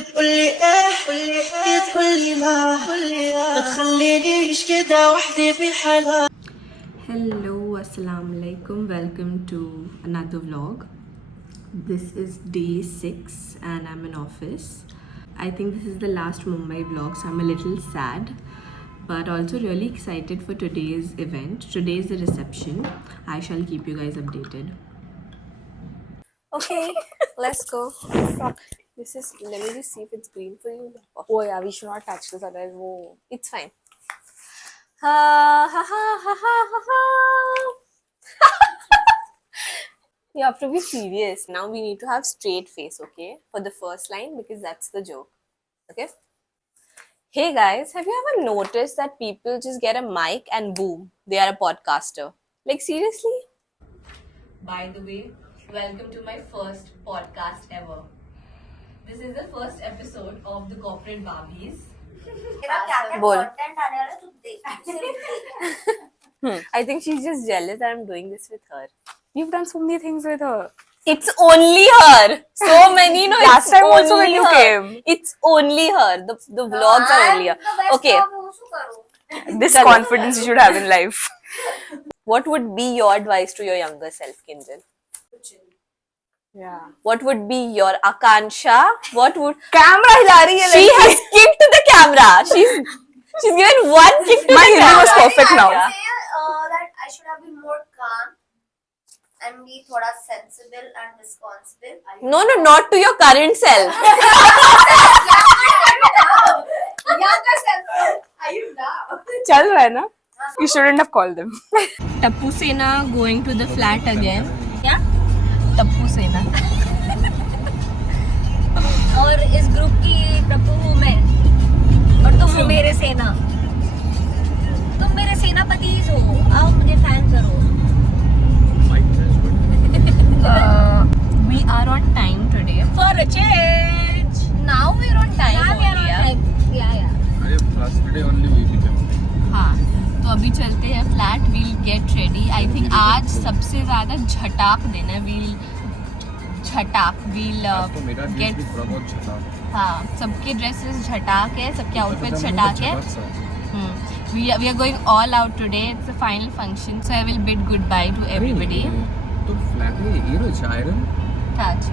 تقولي ايه تقولي لا ما تخلينيش كده وحدي في حالها. Hello, assalamu alaikum. Welcome to another vlog. This is day 6 and I'm in office. I think this is the last Mumbai vlog, so I'm a little sad but also really excited for today's event. Today is the reception. I shall keep you guys updated. Okay, let's go. This is. Let me just see if it's green for you. Oh yeah, we should not touch this otherwise It's fine. Ha ha ha ha ha ha ha. You have to be serious. Now we need to have straight face, okay? For the first line because that's the joke. Okay? Hey guys, have you ever noticed that people just get a mic and boom, they are a podcaster? Like seriously? By the way, welcome to my first podcast ever. This is the first episode of the Corporate Barbies. Bol. I think she's just jealous that I'm doing this with her. You've done so many things with her. It's only her. So many, no. Last it's time also when only you her. came. It's only her. The vlogs are only her. Okay. This confidence you should have in life. What would be your advice to your younger self, Kinjal? Yeah. What would be your Akansha? What would Camera hila rahi hai. she has kicked the camera? She's given one kick to My the Hindi camera. was perfect now. Yeah. That I should have been more calm and be thoda sensible and responsible. No, not to your current self. Younger self. Are you now? Chal raha hai na? You shouldn't have called them. Tappu Sena going to the flat again. Yeah? Tappu Sena. और इस group की प्रभु हूँ मैं और तुम हो मेरे सेना. तुम मेरे सेनापति हो. आओ मुझे फैन करो. We are on time today. For a change. Now we're on time. Now we are on time. Yeah. अरे first day only we become हाँ तो अभी चलते हैं flat. We'll get ready. I think आज सबसे ज्यादा झटाक देना. वील तो मेरा गेट. ड्रेस भी थोड़ा बहुत छटा हाँ सबके ड्रेसेस झटाक है. सबके आउटफिट झटाक है. We are going all out today. It's the final function, so I will bid goodbye to everybody. तो फ्लैट में ये रोज iron Touch.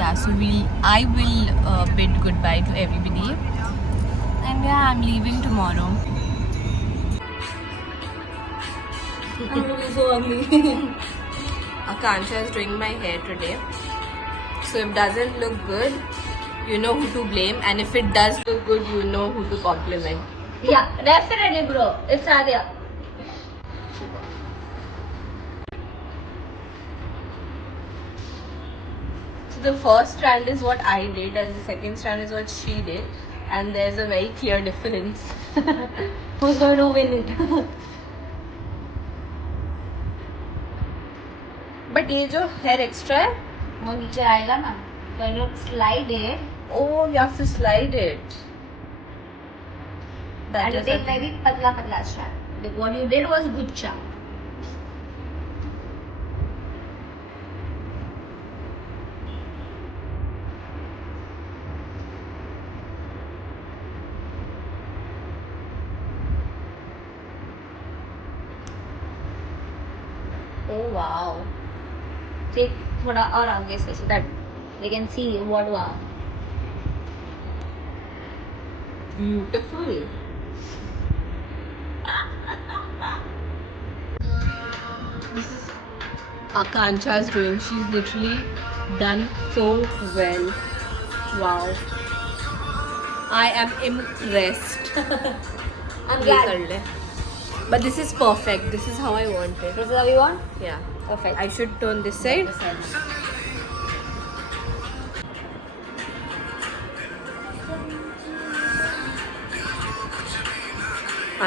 Yeah, so I will bid goodbye to everybody, and yeah, I'm leaving tomorrow. So ugly. Akansha is doing my hair today, so if it doesn't look good, you know who to blame, and if it does look good, you know who to compliment. Yeah, definitely, bro. It's Adya. So the first strand is what I did, and the second strand is what she did, and there's a very clear difference. Who's going to win it? But ये जो hair extra है, वो नीचे आएगा ना. When you slide it, oh, you have to slide it. That and you is take a- very patla strand. What you did was good job. Oh wow. Take थोड़ा और आगे से so that they can see what wow. Beautiful. This is Akansha is doing. She's literally done so well. Wow. I am impressed. I'm ये glad. कर ले. But this is perfect. This is how I want it. This is how you want? Yeah. Perfect. I should turn this side.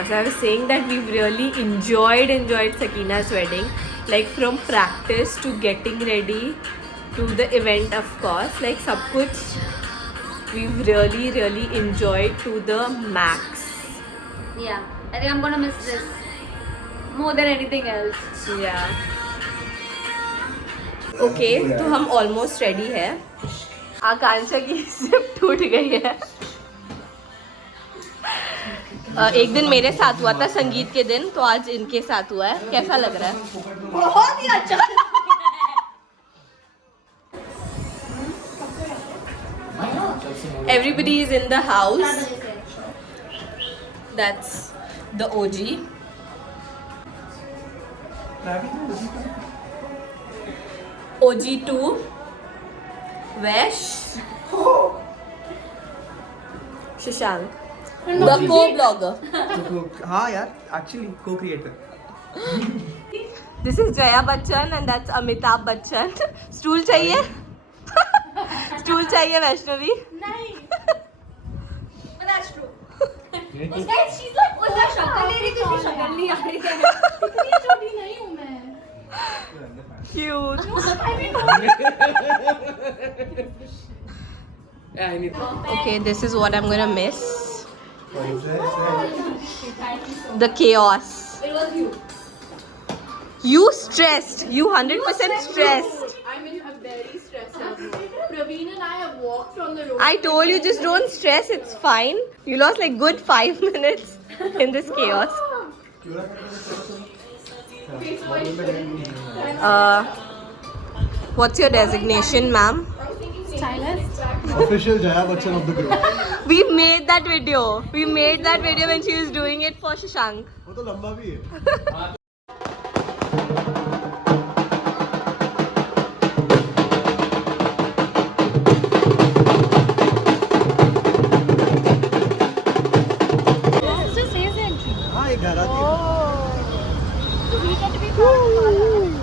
So I was saying that we've really enjoyed Sakina's wedding, like from practice to getting ready to the event, of course. Like sab kuch we've really enjoyed to the max. Yeah. I think I'm gonna miss this more than anything else. Yeah. Okay, तो हम almost ready है. आकांक्षा की SIP टूट गई है। एक दिन मेरे साथ हुआ था संगीत के दिन, तो आज इनके साथ हुआ है। कैसा लग रहा है? बहुत ही अच्छा। Everybody is in the house. That's the OG. OG2, Vesh, Shashank, the co-blogger. हाँ यार, actually co-creator. This is Jaya Bachchan and that's Amitabh Bachchan. Stool चाहिए? स्टूल चाहिए वैष्णवी? नहीं। That's true. उसका she's like उसका शक्ल ले रही थी, उसकी शक्ल नहीं आ रही है। इतनी छोटी नहीं हूँ मैं। Cute. Okay, this is what I'm gonna miss. The chaos. It was you. You stressed. You 100% stressed. I'm in a very stressed out mood. Praveen and I have walked on the road. I told you just don't stress. It's fine. You lost like good 5 minutes in this chaos. What's your designation, ma'am? Stylist. Official Jaya Bachchan of the group. We made that video. We made that video when she was doing it for Shashank. वो तो लंबा भी है. हाँ ये घर आती है. So we get to be part of it.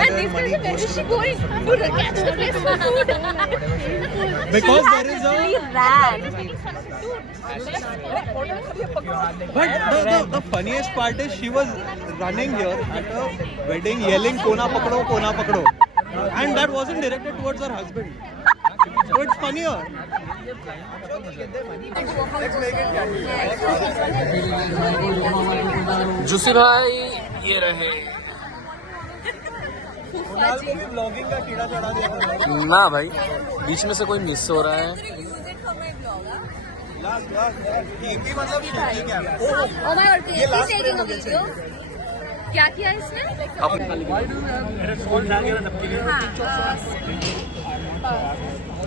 And these guys are, where is she going? To catch the place for food. Because there is a. ran. But the funniest part is she was running here at a wedding yelling Kona pakdo, and that wasn't directed towards her husband. So it's funnier. Juicy भाई ये रहे को भी blogging का कीड़ा चढ़ा दिया. ना भाई, बीच में से कोई मिस हो रहा है. मतलब क्या? Oh my god, he's taking a video. क्या किया इसने?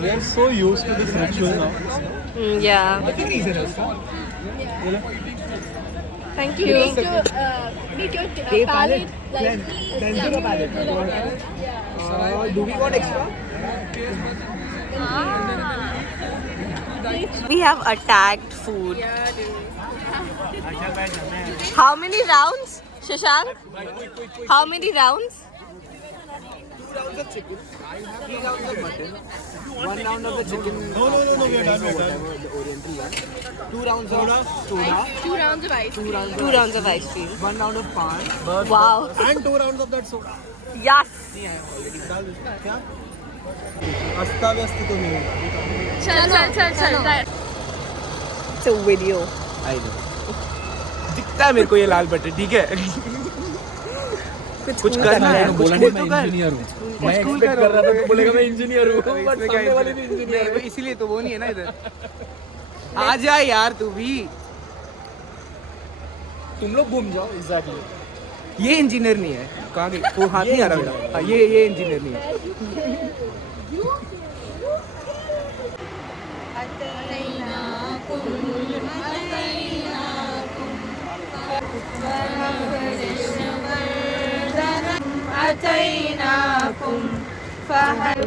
We are so used to this ritual now. Yeah. I think reason is. Thank you. Make your palette like Cleanse your palette. Do we want extra? We have attacked food. How many rounds, Shashank? How many rounds? 2 rounds of chicken, 3 rounds of mutton, 1 round of the chicken. No, we are done. The oriental one. 2 rounds of soda. 2 rounds of ice. 2 rounds. 2 rounds of ice cream. 1 round of pan. Wow. And 2 rounds of that soda. Yes. क्या? अस्ता व्यस्त तो नहीं होगा. चल. It's a video. I know. दिखता है मेरे को ये लाल बटन, ठीक है? कुछ करना है. बोला नहीं मैं इंजीनियर हूँ. मैं एक्सपेक्ट कर रहा था तो बोलेगा मैं इंजीनियर हूँ. बट सामने वाले भी इंजीनियर है. इसीलिए तो वो नहीं है ना इधर. आ जा यार तू भी. तुम लोग घूम जाओ. एग्जैक्टली. ये इंजीनियर नहीं है. कहाँ गई? वो हाथ नहीं आ रहा मेरा. ये इंजीनियर नहीं है. أتيناكم فهل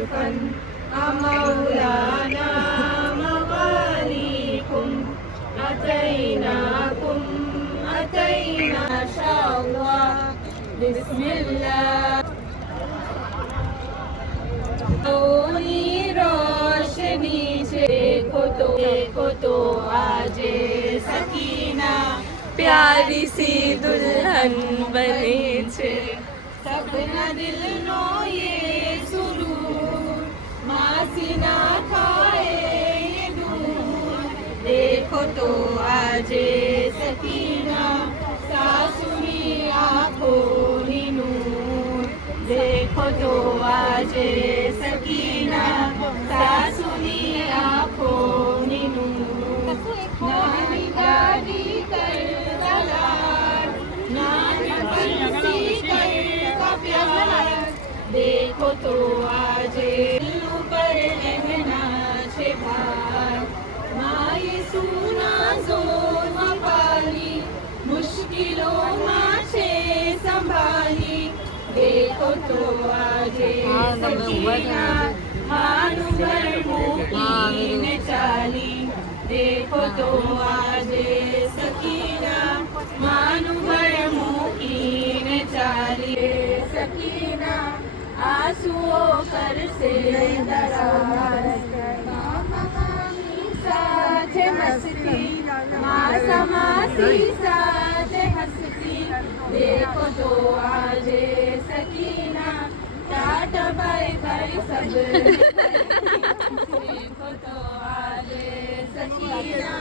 रोशनी से देखो तो आजे सकीना प्यारी सी दुल्हन बने छे सपना दिल नो ये सुरूर मासी ना खाए ये दूर देखो तो आजे सकीना सासुनी आँखों नी नूर देखो तो आजे सकीना सासुनी आँखों नी नूर नानी दादी कर दलाल नानी बंसी कर का प्यार देखो तो आजे दिलों पर रहना छे भार माए सुना जोर में पाली मुश्किलों में छे संभाली देखो तो आजे सकीना मानु घर मुकीने चाली देखो तो आजे सकीना मानु घर मुकीने चाली सकीना आंसुओं कर से दरार साथे मस्ती मासा मासी साथे हंसती देखो तो आजे सकीना टाटा बाय बाय सब देखो तो आजे सकीना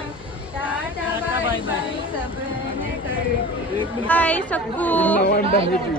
टाटा बाय बाय सब ने करती हाय Sakku Now I'm done with you.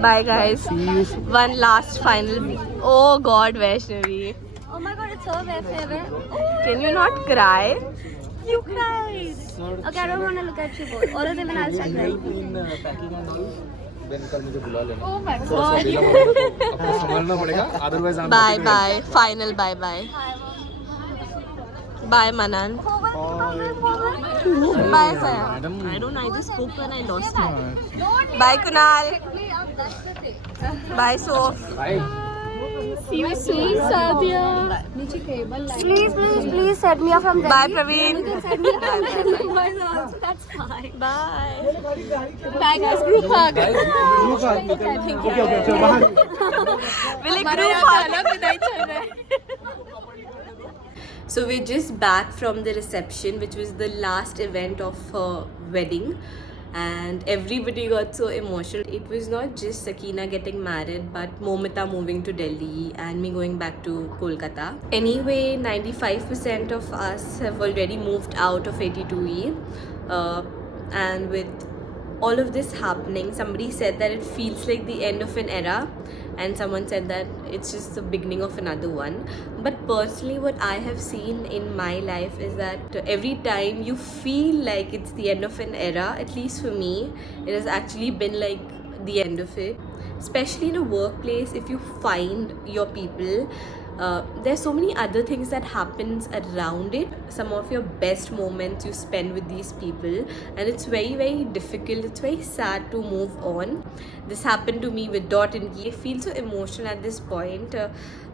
Bye guys. One last final. Oh God, Vaishnavi. Oh my god, it's so favorite. Can you not cry? You cried. Okay, I don't want to look at you both. All of them and I'll start crying. Then कल मुझे बुला लेना. Oh my थोड़ा सा god. अपना संभालना पड़ेगा. Otherwise I'm Bye bye. Final bye bye. Bye Manan. Bye Saya. Madam. I don't know. I just spoke when I lost it. Bye Kunal. Bye Soph. Bye. See you soon, Sadia. Please set me up from there. Bye Praveen. Set me up from there. That's fine. Bye. Bye guys, group hug. Okay, चल बाहर. Will it group hug? So we're just back from the reception, which was the last event of her wedding, and everybody got so emotional. It was not just Sakina getting married, but Momita moving to Delhi and me going back to Kolkata. Anyway, 95% of us have already moved out of 82E, and with all of this happening, somebody said that it feels like the end of an era, and someone said that it's just the beginning of another one. But personally, what I have seen in my life is that every time you feel like it's the end of an era, at least for me, it has actually been like the end of it. Especially in a workplace, if you find your people, there's so many other things that happens around it. Some of your best moments you spend with these people, and it's very difficult, it's very sad to move on. This happened to me with Dot and Key. I feel so emotional at this point,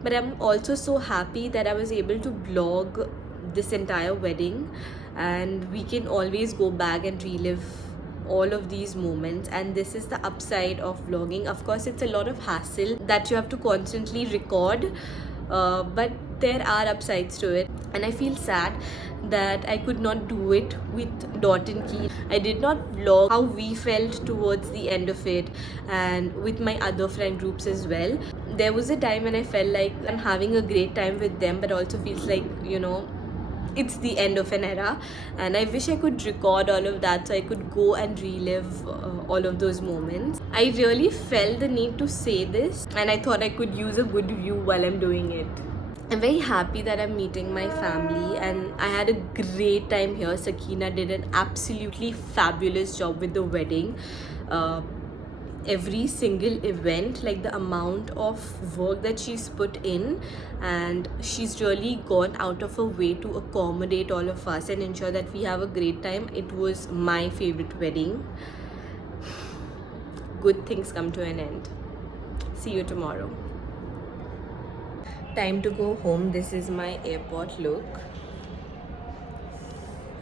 but I'm also so happy that I was able to vlog this entire wedding, and we can always go back and relive all of these moments. And this is the upside of vlogging. Of course, it's a lot of hassle that you have to constantly record, but there are upsides to it, and I feel sad that I could not do it with Dot and Key. I did not vlog how we felt towards the end of it, and with my other friend groups as well. There was a time when I felt like I'm having a great time with them, but also feels like, you know, it's the end of an era, and I wish I could record all of that so I could go and relive all of those moments. I really felt the need to say this, and I thought I could use a good view while I'm doing it. I'm very happy that I'm meeting my family, and I had a great time here. Sakina did an absolutely fabulous job with the wedding. every single event, like the amount of work that she's put in, and she's really gone out of her way to accommodate all of us and ensure that we have a great time. It was my favorite wedding. Good things come to an end. See you tomorrow. Time to go home. This is my airport look.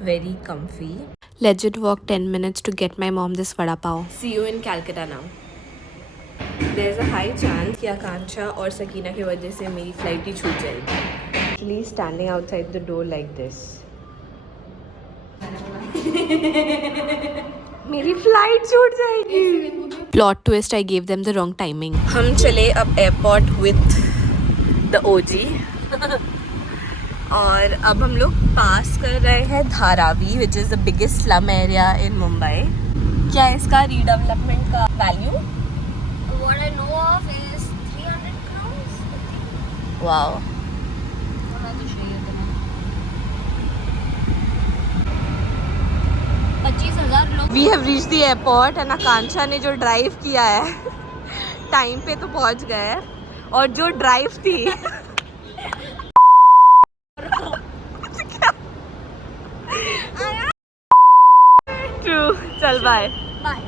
Very comfy. Legit walk 10 minutes to get my mom this vada pav. See you in Calcutta now. There's a high chance कि आकांक्षा और सकीना की वजह से मेरी flight ही छूट जाएगी. Actually standing outside the door like this. मेरी flight छूट जाएगी. Plot twist, I gave them the wrong timing. हम चले अब airport with the OG. और अब हम लोग पास कर रहे हैं Dharavi, which is the biggest slum area in Mumbai. क्या है इसका रीडेवलपमेंट का value? What I know of is 300 crores. Wow. What to show you इतना? 25,000 लोग. We have reach the airport and Akanksha ने जो ड्राइव किया है टाइम पे तो पहुंच गए, और जो ड्राइव थी ट्रू. चल bye. Bye.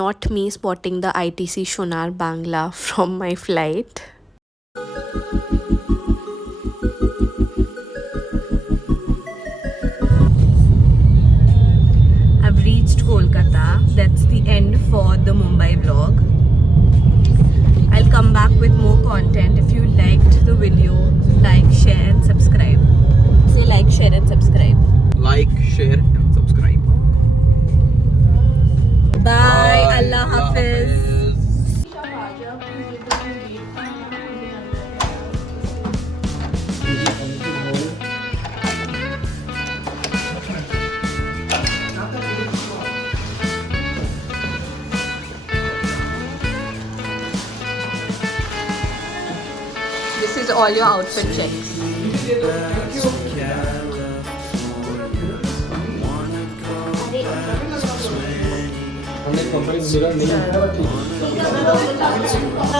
Not me spotting the ITC Shonar Bangla from my flight. I've reached Kolkata. That's the end for the Mumbai vlog. I'll come back with more content. If you liked the video, like, share and subscribe. Say like, share and subscribe. Like, share and subscribe. Bye. Allah Hafiz. This is all your outfit checks.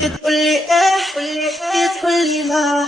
تقولي ايه تقولي ما